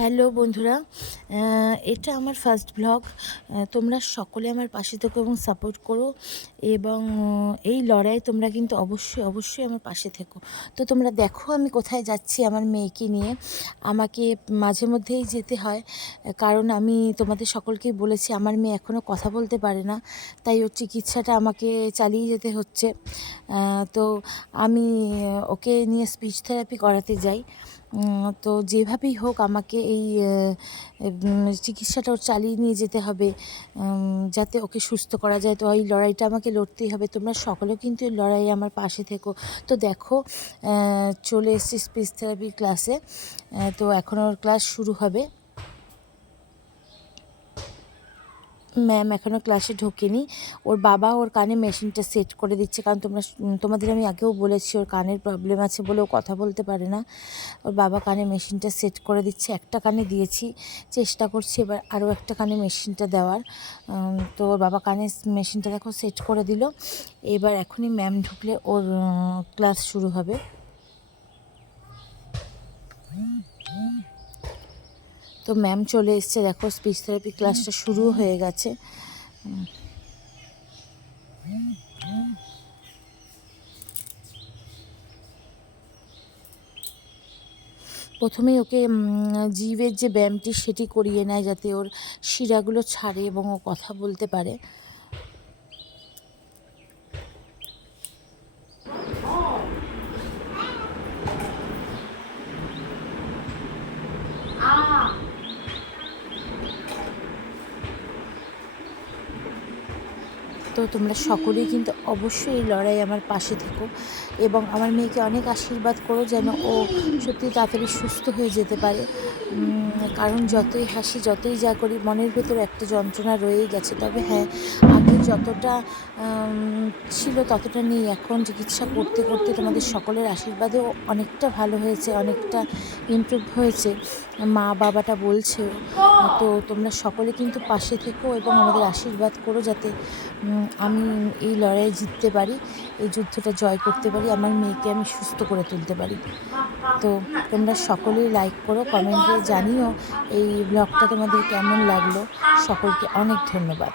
Hello বন্ধুরা, এটা আমার ফার্স্ট ব্লগ। তোমরা সকলে আমার পাশে থেকো এবং সাপোর্ট করো, এবং এই লড়াই তোমরা কিন্তু অবশ্যই অবশ্যই আমার পাশে থেকো। তো তোমরা দেখো আমি কোথায় যাচ্ছি আমার মেয়েকে নিয়ে। আমাকে মাঝে মধ্যেই যেতে হয়, কারণ আমি তোমাদের সকলকেই বলেছি আমার মেয়ে এখনও কথা বলতে পারে না, তাই ওর চিকিৎসাটা আমাকে চালিয়ে যেতে হচ্ছে। তো আমি ওকে নিয়ে স্পিচ থেরাপি করাতে যাই। তো যেভাবেই হোক আমাকে এই চিকিৎসাটাও চালিয়ে নিয়ে যেতে হবে, যাতে ওকে সুস্থ করা যায়। তো এই লড়াইটা আমাকে লড়তেই হবে। তোমরা সকলেও কিন্তু এই লড়াইয়ে আমার পাশে থেকো। তো দেখো, চলে এসেছি স্পিচ থেরাপির ক্লাসে। তো এখন ওর ক্লাস শুরু হবে। ম্যাম এখনও ক্লাসে ঢোকেনি। ওর বাবা ওর কানে মেশিনটা সেট করে দিচ্ছে, কারণ তোমাদের আমি আগেও বলেছি ওর কানের প্রবলেম আছে বলে ও কথা বলতে পারে না। ওর বাবা কানে মেশিনটা সেট করে দিচ্ছে। একটা কানে দিয়েছি, চেষ্টা করছি এবার আরও একটা কানে মেশিনটা দেওয়ার। তো ওর বাবা কানে মেশিনটা দেখো সেট করে দিল। এবার এখনই ম্যাম ঢুকলে ওর ক্লাস শুরু হবে। তো ম্যাম চলে এসছে, দেখো স্পিচ থেরাপি ক্লাসটা শুরু হয়ে গেছে। প্রথমেই ওকে জিভের যে ব্যায়ামটি সেটি করিয়ে নেয়, যাতে ওর শিরাগুলো ছাড়ে এবং ও কথা বলতে পারে। তো তোমরা সকলেই কিন্তু অবশ্যই এই লড়াই আমার পাশে থেকো, এবং আমার মেয়েকে অনেক আশীর্বাদ করো যেন ও সত্যি তাড়াতাড়ি সুস্থ হয়ে যেতে পারে। কারণ যতই হাসি যতই যা করি মনের ভেতর একটা যন্ত্রণা রয়েই গেছে। তবে হ্যাঁ, আগে যতটা ছিল ততটা নেই। এখন চিকিৎসা করতে করতে তোমাদের সকলের আশীর্বাদেও অনেকটা ভালো হয়েছে, অনেকটা ইমপ্রুভ হয়েছে, মা বাবাটা বলছেও। তো তোমরা সকলে কিন্তু পাশে থেকো এবং আমাদের আশীর্বাদ করো, যাতে আমি এই লড়াইয়ে জিততে পারি, এই যুদ্ধটা জয় করতে পারি, আমার মেয়েকে আমি সুস্থ করে তুলতে পারি। তো তোমরা সকলেই লাইক করো, কমেন্টে জানিও এই ব্লগটা তোমাদের কেমন লাগলো। সকলকে অনেক ধন্যবাদ।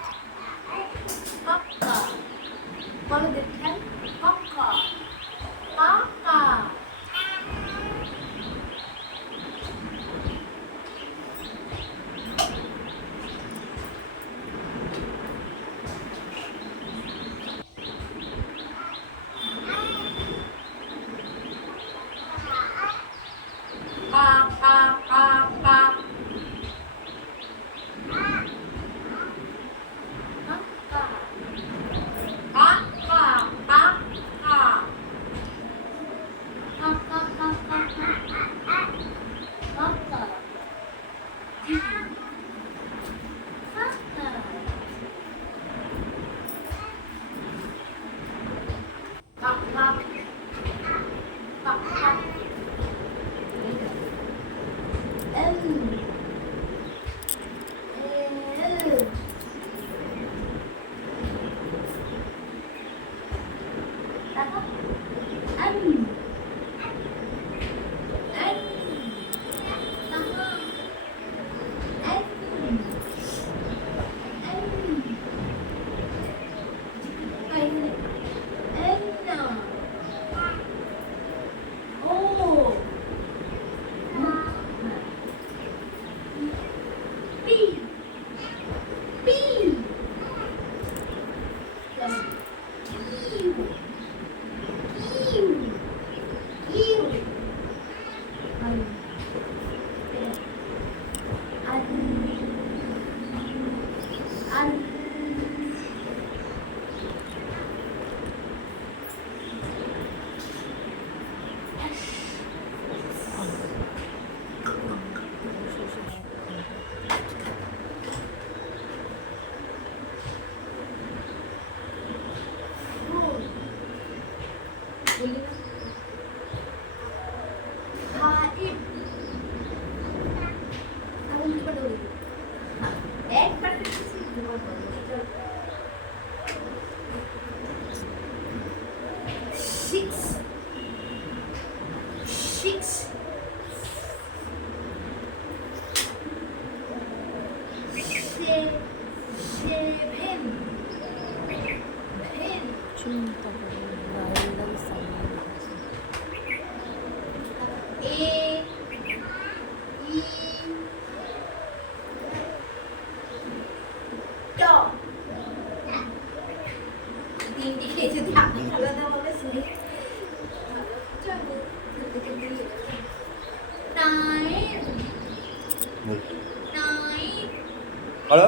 হ্যালো